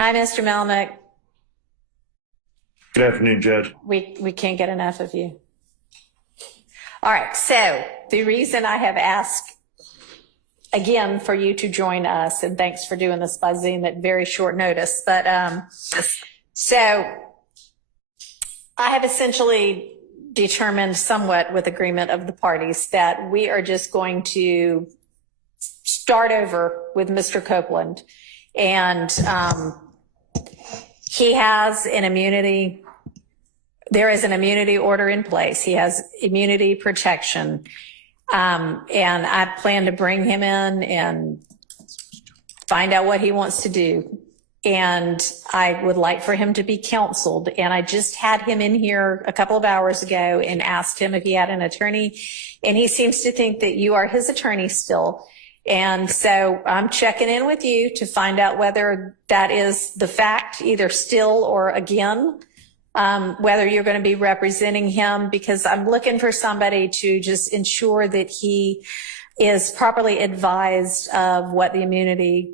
Hi, Mr. Melnick. Good afternoon, Judge. We can't get enough of you. All right, so the reason I have asked again for you to join us, and thanks for doing this by Zoom at very short notice, but so I have essentially determined somewhat with agreement of the parties that we are just going to start over with Mr. Copeland, and he has an immunity. There is an immunity order in place. He has immunity protection. And I plan to bring him in and find out what he wants to do. And I would like for him to be counseled. And I just had him in here a couple of hours ago and asked him if he had an attorney. And he seems to think that you are his attorney still. And so I'm checking in with you to find out whether that is the fact, either still or again. Whether you're going to be representing him, because I'm looking for somebody to just ensure that he is properly advised of what the immunity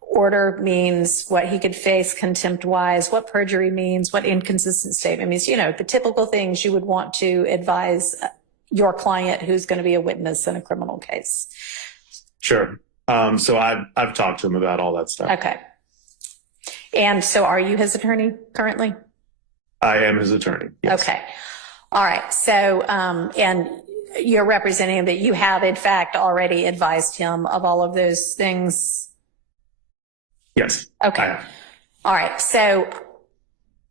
order means, what he could face contempt-wise, what perjury means, what inconsistent statement means, you know, the typical things you would want to advise your client who's going to be a witness in a criminal case. Sure. So I've talked to him about all that stuff. Okay. And so are you his attorney currently? I am his attorney. Yes. Okay. All right. So, and you're representing him that you have, in fact, already advised him of all of those things? Yes. Okay. All right. So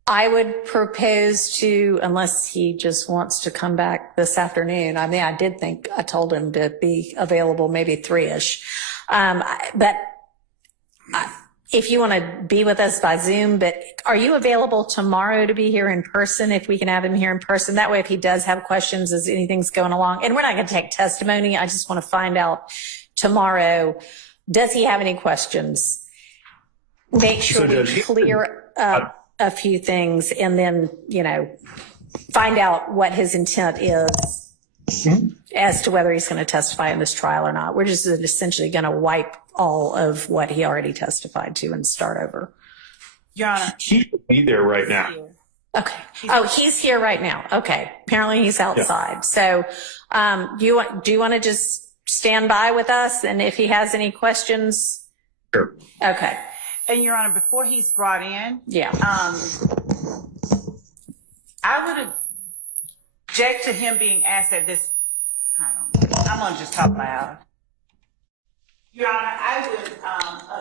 I would propose to, unless he just wants to come back this afternoon. I mean, I did think I told him to be available maybe 3-ish. But if you want to be with us by Zoom, but are you available tomorrow to be here in person if we can have him here in person? That way, if he does have questions as anything's going along, and we're not going to take testimony, I just want to find out tomorrow, does he have any questions? Make sure we clear up a few things and then, you know, find out what his intent is as to whether he's going to testify in this trial or not. We're just essentially going to wipe all of what he already testified to and start over. Your Honor. He should be there right now. Okay. Oh, he's here right now. Okay. Apparently he's outside. Yeah. So do you want to just stand by with us? And if he has any questions? Sure. Okay. And Your Honor, before he's brought in, yeah, I would object to him being asked at this. I'm going to just talk loud. Your Honor, I would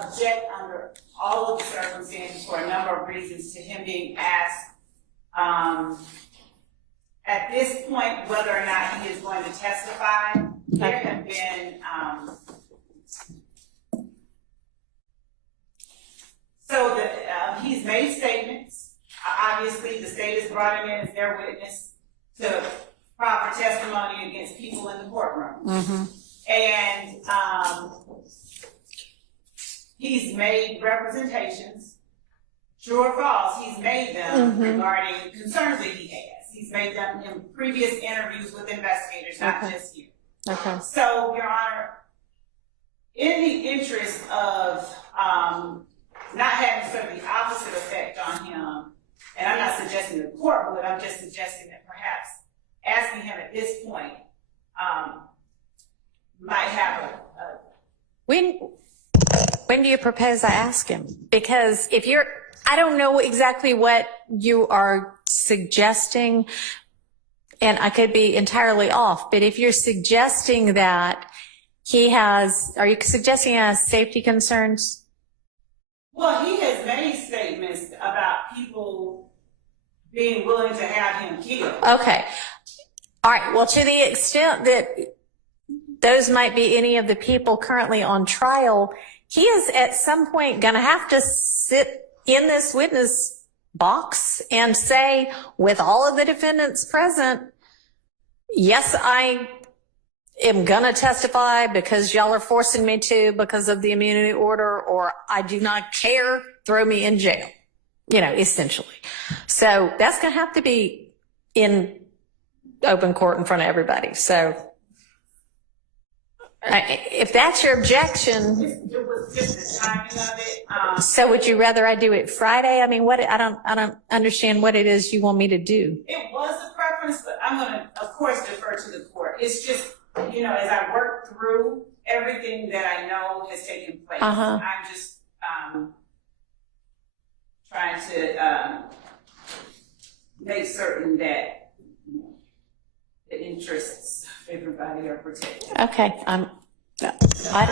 object under all of the circumstances for a number of reasons to him being asked at this point whether or not he is going to testify. There have been he's made statements. Obviously, the state has brought him in as their witness to proper testimony against people in the courtroom. Mm-hmm. And he's made representations, true or false, he's made them regarding concerns that he has. He's made them in previous interviews with investigators, not just here. Okay. So, Your Honor, in the interest of not having sort of the opposite effect on him, and I'm not suggesting the court would, I'm just suggesting that perhaps asking him at this point might have a When do you propose I ask him? Because if you're, I don't know exactly what you are suggesting, and I could be entirely off, but if you're suggesting that he has, are you suggesting he has safety concerns? Well, he has made statements about people being willing to have him killed. Okay. All right. Well, to the extent that those might be any of the people currently on trial, he is at some point going to have to sit in this witness box and say, with all of the defendants present, yes, I am going to testify because y'all are forcing me to because of the immunity order, or I do not care, throw me in jail, you know, essentially. So that's going to have to be in open court in front of everybody. So If that's your objection, It was just the timing of it. so would you rather I do it Friday? I mean, I don't understand what it is you want me to do. It was a preference, but I'm gonna, of course, defer to the court. It's just, as I work through everything that I know has taken place, I'm just trying to make certain that the interests of everybody are protected. Okay, I'm not trying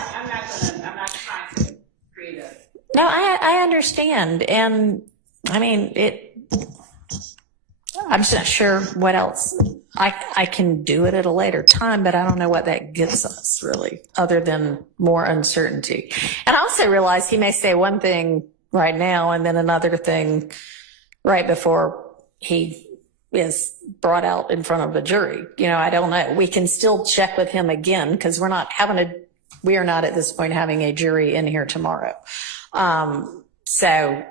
to create a. No, I understand, and I mean I'm just not sure what else. I can do it at a later time, but I don't know what that gets us really, other than more uncertainty. And I also realize he may say one thing right now and then another thing right before he is brought out in front of a jury. I don't know. We can still check with him again because we are not at this point having a jury in here tomorrow. So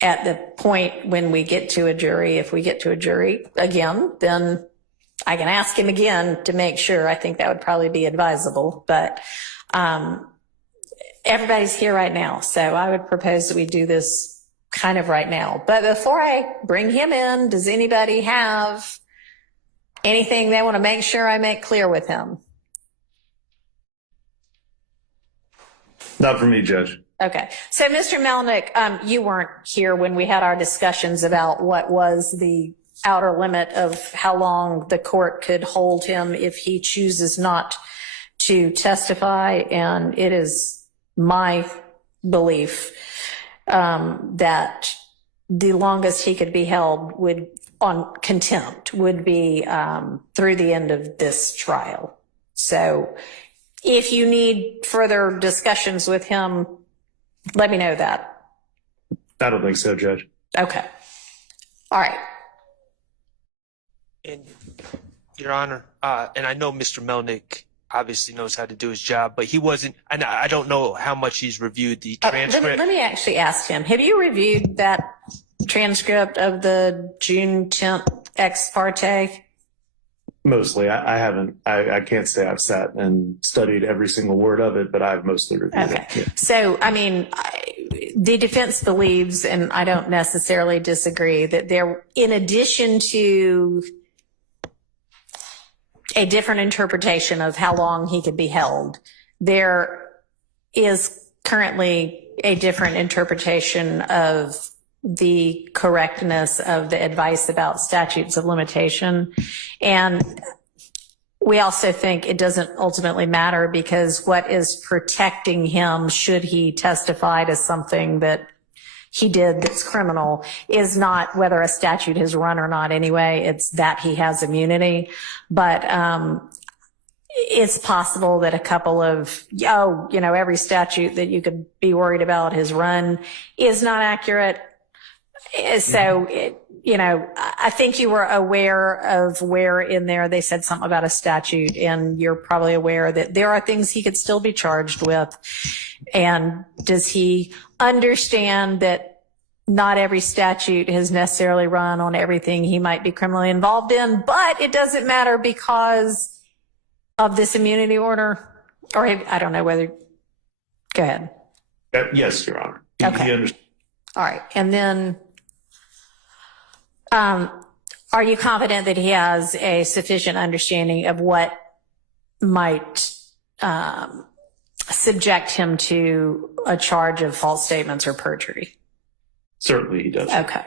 at the point when we get to a jury, if we get to a jury again, then I can ask him again to make sure. I think that would probably be advisable, but everybody's here right now. So I would propose that we do this kind of right now. But before I bring him in, does anybody have anything they want to make sure I make clear with him? Not for me, Judge. Okay. So, Mr. Melnick, you weren't here when we had our discussions about what was the outer limit of how long the court could hold him if he chooses not to testify. And it is my belief that the longest he could be held on contempt would be through the end of this trial. So if you need further discussions with him, let me know that. I don't think so, Judge. Okay. All right. And Your Honor, and I know Mr. Melnick obviously knows how to do his job, but he wasn't, and I don't know how much he's reviewed the transcript. Let me actually ask him, have you reviewed that transcript of the June 10th ex parte? Mostly. I haven't. I can't say I've sat and studied every single word of it, but I've mostly reviewed it. Yeah. So, I mean, the defense believes, and I don't necessarily disagree, that there, in addition to a different interpretation of how long he could be held, there is currently a different interpretation of the correctness of the advice about statutes of limitation. And we also think it doesn't ultimately matter because what is protecting him should he testify to something that he did that's criminal is not whether a statute has run or not anyway. It's that he has immunity. But it's possible that a couple of, every statute that you could be worried about has run is not accurate. So, I think you were aware of where in there they said something about a statute, and you're probably aware that there are things he could still be charged with. And does he understand that not every statute has necessarily run on everything he might be criminally involved in, but it doesn't matter because of this immunity order? Or I don't know whether, go ahead. Yes, Your Honor. Okay. He understands. All right. And then, are you confident that he has a sufficient understanding of what might subject him to a charge of false statements or perjury? Certainly he does. Okay.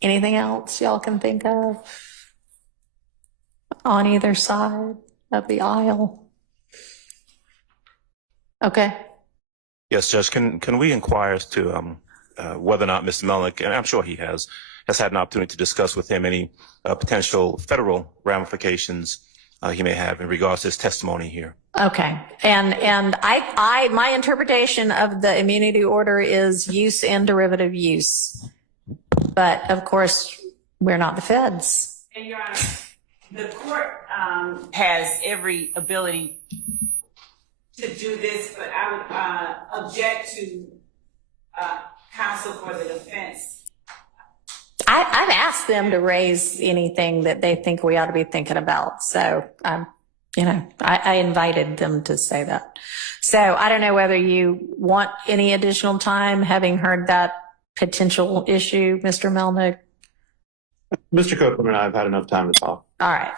Anything else y'all can think of on either side of the aisle? Okay. Yes, Judge. Can we inquire as to whether or not Mr. Melnick, and I'm sure he has had an opportunity to discuss with him any potential federal ramifications he may have in regards to his testimony here? Okay. And I my interpretation of the immunity order is use and derivative use. But of course, we're not the feds. And Your Honor, the court has every ability to do this, but I would object to counsel for the defense. I've asked them to raise anything that they think we ought to be thinking about. So You know, I invited them to say that. So I don't know whether you want any additional time, having heard that potential issue, Mr. Melnick. Mr. Copeland and I have had enough time to talk. All right.